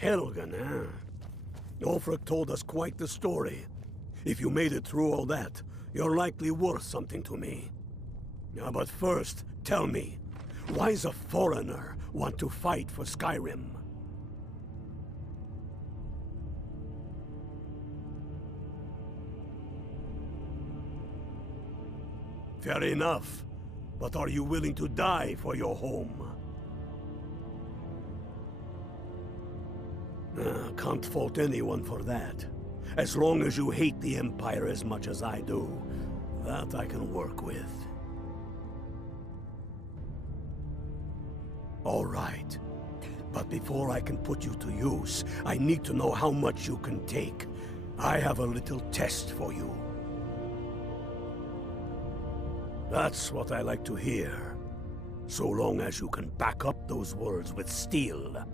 Helgen, eh? Ulfric told us quite the story. If you made it through all that, you're likely worth something to me. Now, but first, tell me, why does a foreigner want to fight for Skyrim? Fair enough. But are you willing to die for your home? Can't fault anyone for that. As long as you hate the Empire as much as I do, that I can work with. All right. But before I can put you to use, I need to know how much you can take. I have a little test for you. That's what I like to hear. So long as you can back up those words with steel.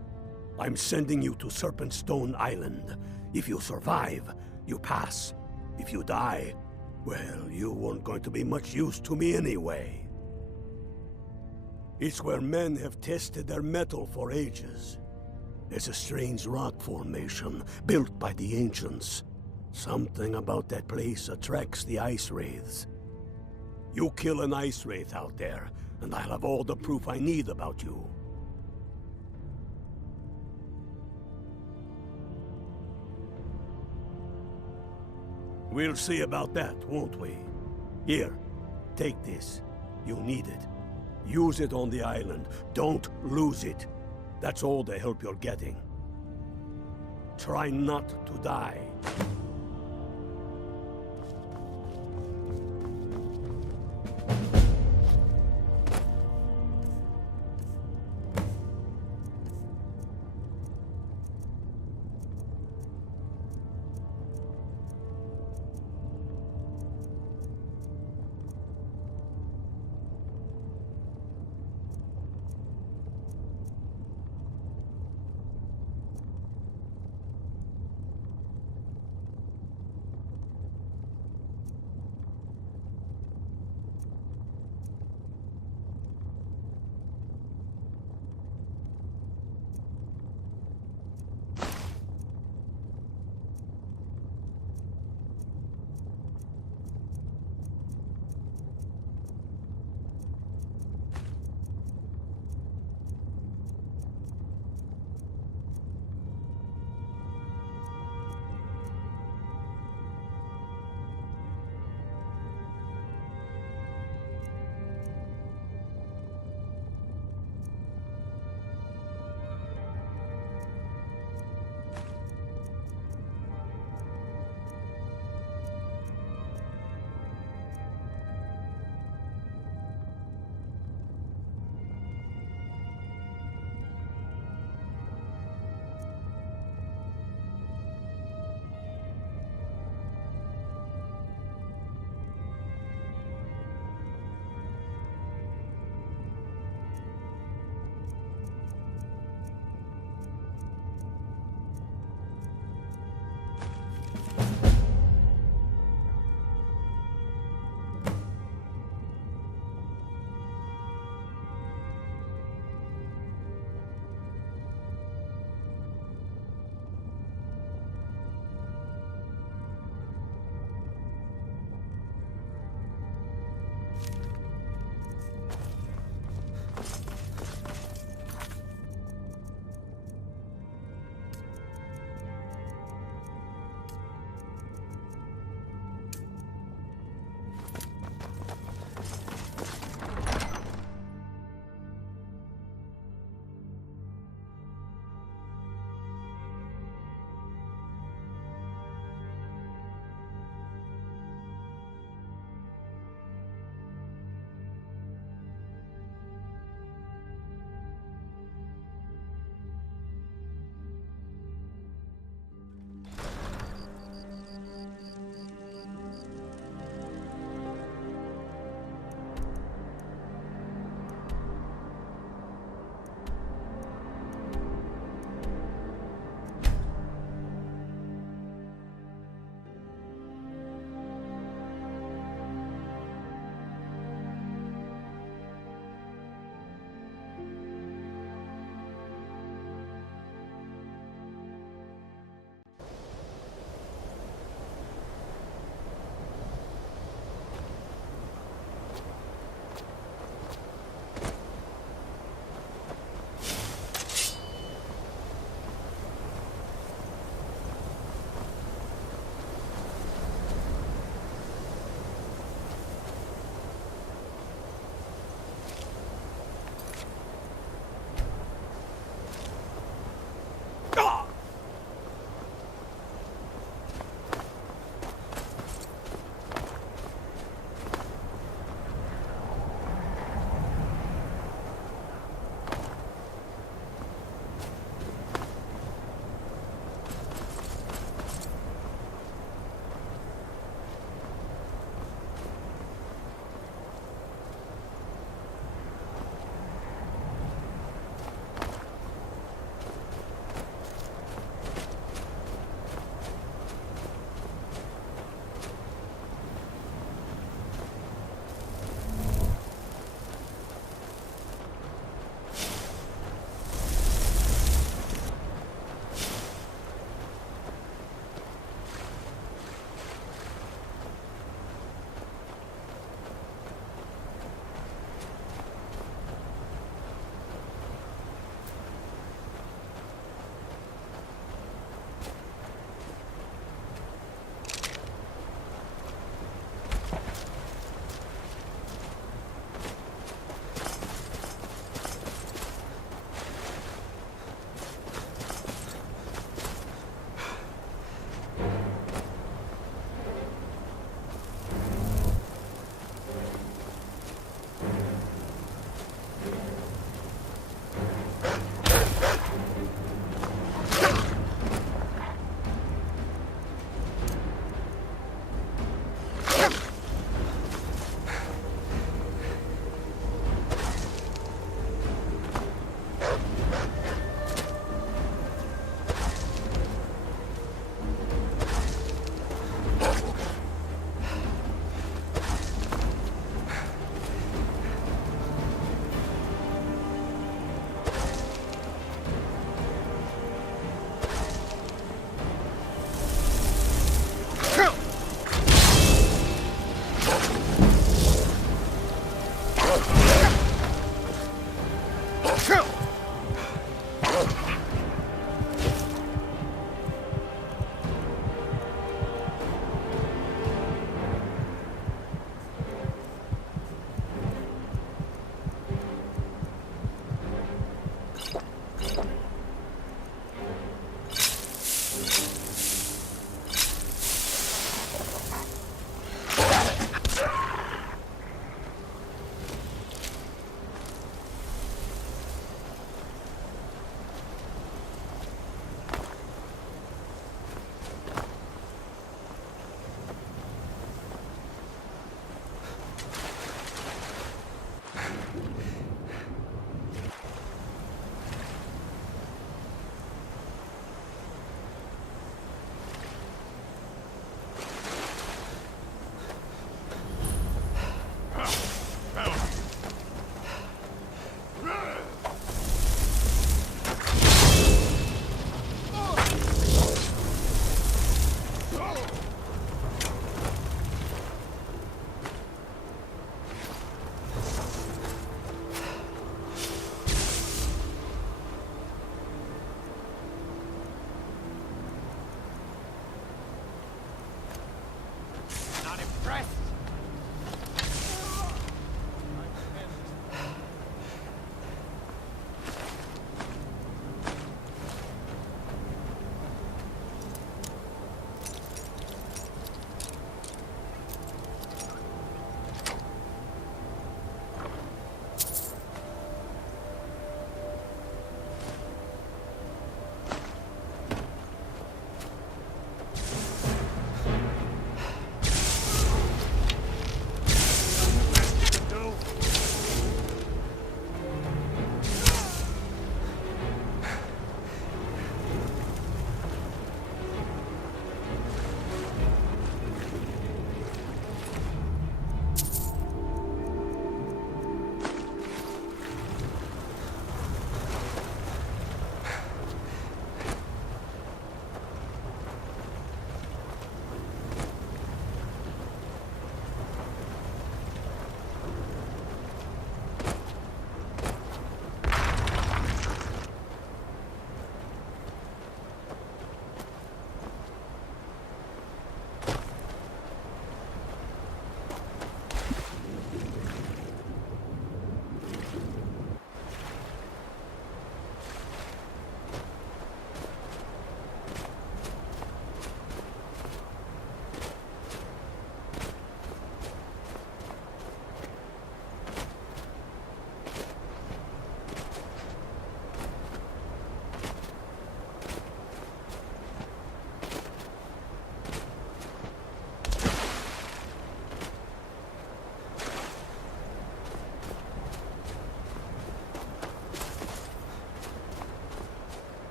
I'm sending you to Serpentstone Island. If you survive, you pass. If you die, well, you weren't going to be much use to me anyway. It's where men have tested their metal for ages. It's a strange rock formation built by the ancients. Something about that place attracts the ice wraiths. You kill an ice wraith out there, and I'll have all the proof I need about you. We'll see about that, won't we? Here, take this. You'll need it. Use it on the island. Don't lose it. That's all the help you're getting. Try not to die.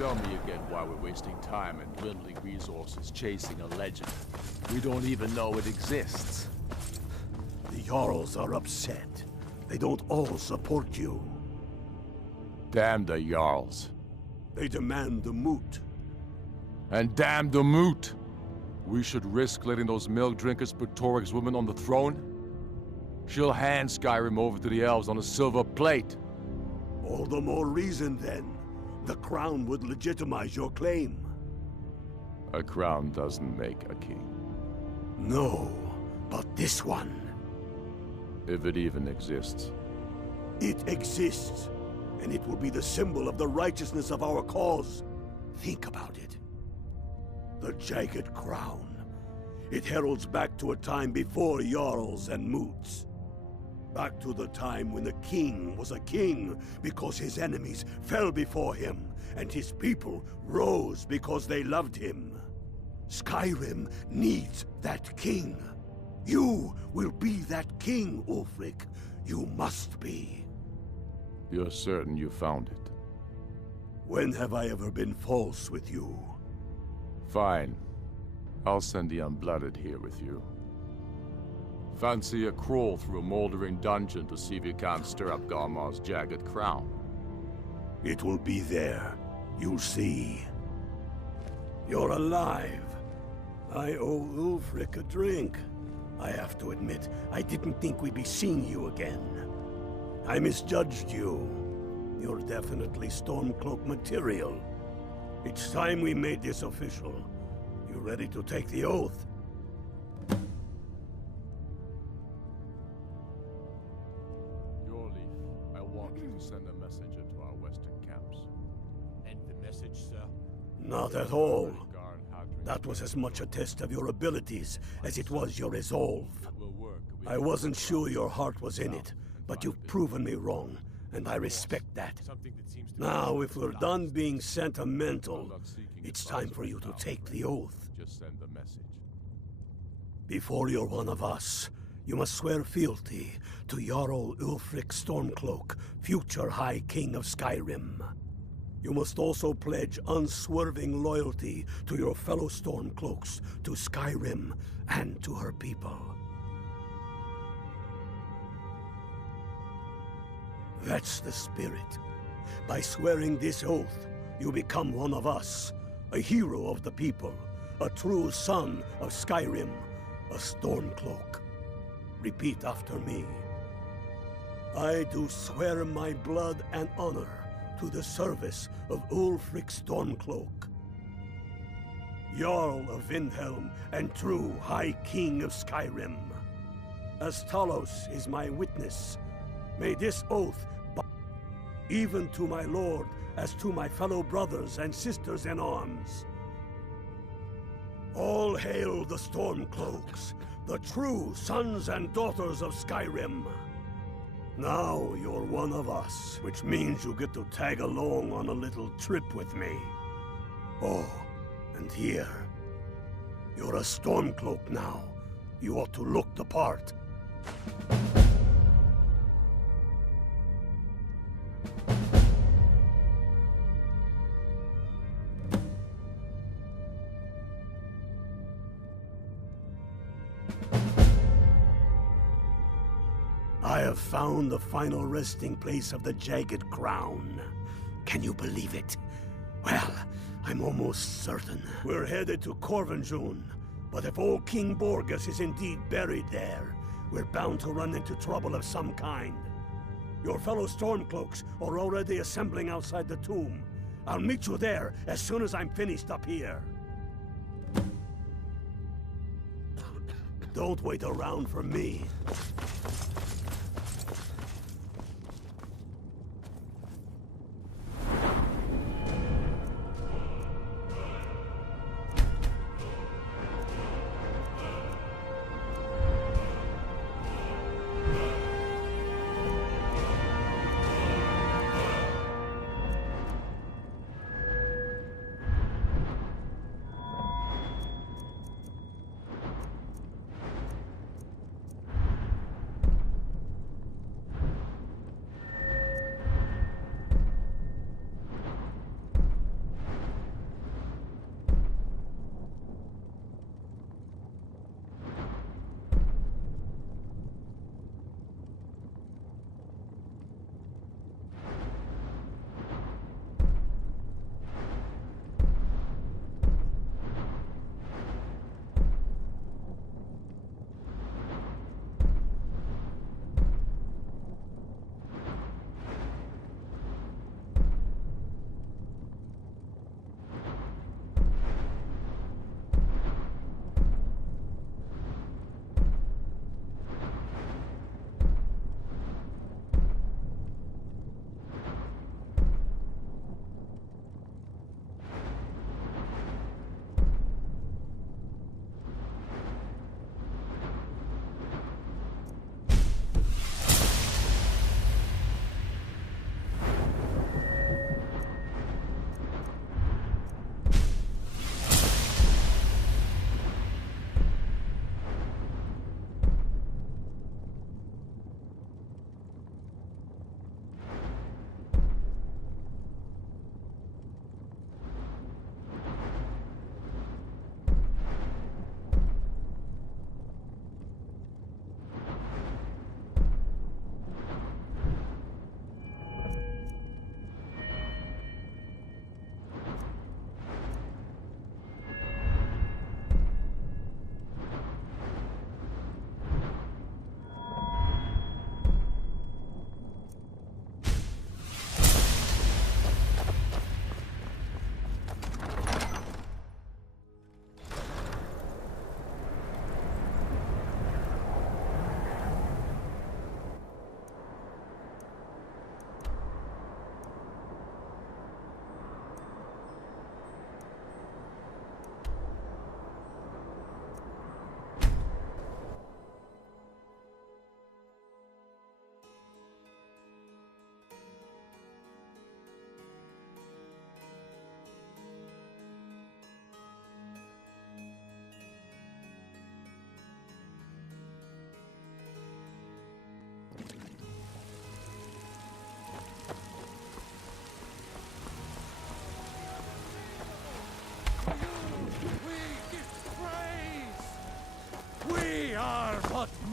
Tell me again why we're wasting time and dwindling resources chasing a legend. We don't even know it exists. The Jarls are upset. They don't all support you. Damn the Jarls. They demand the moot. And damn the moot! We should risk letting those milk drinkers put Torik's woman on the throne? She'll hand Skyrim over to the elves on a silver plate. All the more reason, then. The crown would legitimize your claim. A crown doesn't make a king. No, but this one. If it even exists. It exists, and it will be the symbol of the righteousness of our cause. Think about it. The Jagged Crown. It heralds back to a time before Jarls and Moots. Back to the time when the king was a king because his enemies fell before him, and his people rose because they loved him. Skyrim needs that king. You will be that king, Ulfric. You must be. You're certain you found it? When have I ever been false with you? Fine. I'll send the Unblooded here with you. Fancy a crawl through a moldering dungeon to see if you can't stir up Garmar's Jagged Crown. It will be there. You'll see. You're alive. I owe Ulfric a drink. I have to admit, I didn't think we'd be seeing you again. I misjudged you. You're definitely Stormcloak material. It's time we made this official. You ready to take the oath? I want you to send a messenger to our western camps. And the message, sir? Not at all. That was as much a test of your abilities as it was your resolve. I wasn't sure your heart was in it, but you've proven me wrong, and I respect that. Now, if we're done being sentimental, it's time for you to take the oath. Just send the message. Before you're one of us, you must swear fealty to Jarl Ulfric Stormcloak, future High King of Skyrim. You must also pledge unswerving loyalty to your fellow Stormcloaks, to Skyrim, and to her people. That's the spirit. By swearing this oath, you become one of us, a hero of the people, a true son of Skyrim, a Stormcloak. Repeat after me. I do swear my blood and honor to the service of Ulfric Stormcloak, Jarl of Windhelm and true High King of Skyrim. As Talos is my witness, may this oath bind even to my lord as to my fellow brothers and sisters in arms. All hail the Stormcloaks, the true sons and daughters of Skyrim. Now you're one of us, which means you get to tag along on a little trip with me. Oh, and here. You're a Stormcloak now. You ought to look the part. I have found the final resting place of the Jagged Crown. Can you believe it? Well, I'm almost certain. We're headed to Corvinjune, but if old King Borgus is indeed buried there, we're bound to run into trouble of some kind. Your fellow Stormcloaks are already assembling outside the tomb. I'll meet you there as soon as I'm finished up here. Don't wait around for me.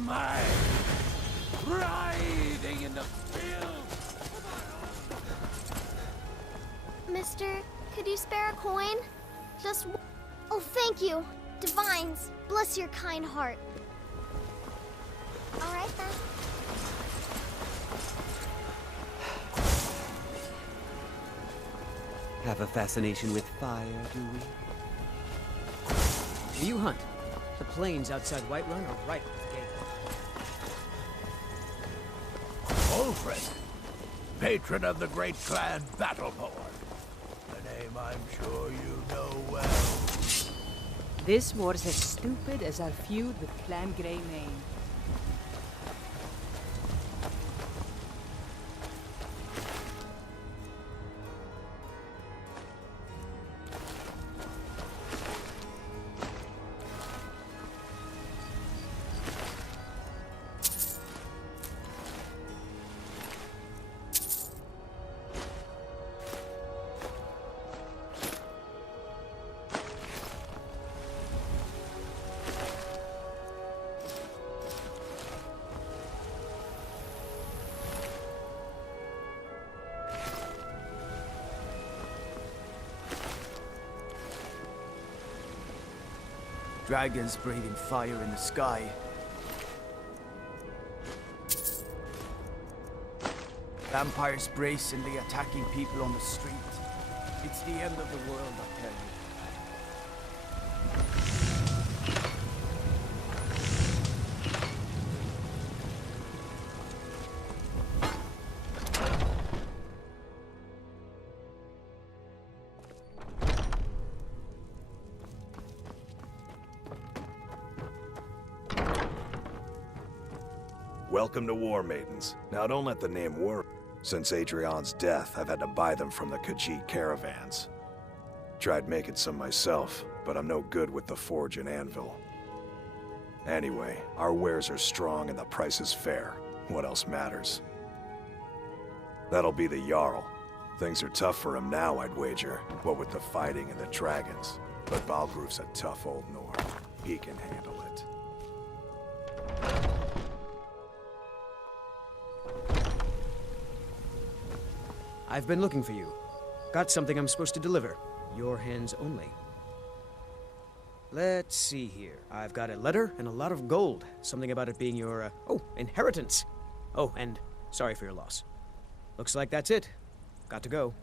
mine! Writhing in the field! Mister, could you spare a coin? Oh, thank you. Divines, bless your kind heart. All right, then. Have a fascination with fire, do we? Do you hunt? The plains outside Whiterun are ripe with game. Ulfred, patron of the great clan Battleborn. A name I'm sure you know well. This war's as stupid as our feud with Clan Greymane. Dragons breathing fire in the sky. Vampires brazenly attacking people on the street. It's the end of the world, I tell you. Welcome to War Maidens. Now don't let the name worry. Since Adrian's death, I've had to buy them from the Khajiit caravans. Tried making some myself, but I'm no good with the forge and anvil. Anyway, our wares are strong and the price is fair. What else matters? That'll be the Jarl. Things are tough for him now, I'd wager, what with the fighting and the dragons. But Valgruf's a tough old Nord. He can handle it. I've been looking for you. Got something I'm supposed to deliver. Your hands only. Let's see here. I've got a letter and a lot of gold. Something about it being your, inheritance. Oh, and sorry for your loss. Looks like that's it. Got to go.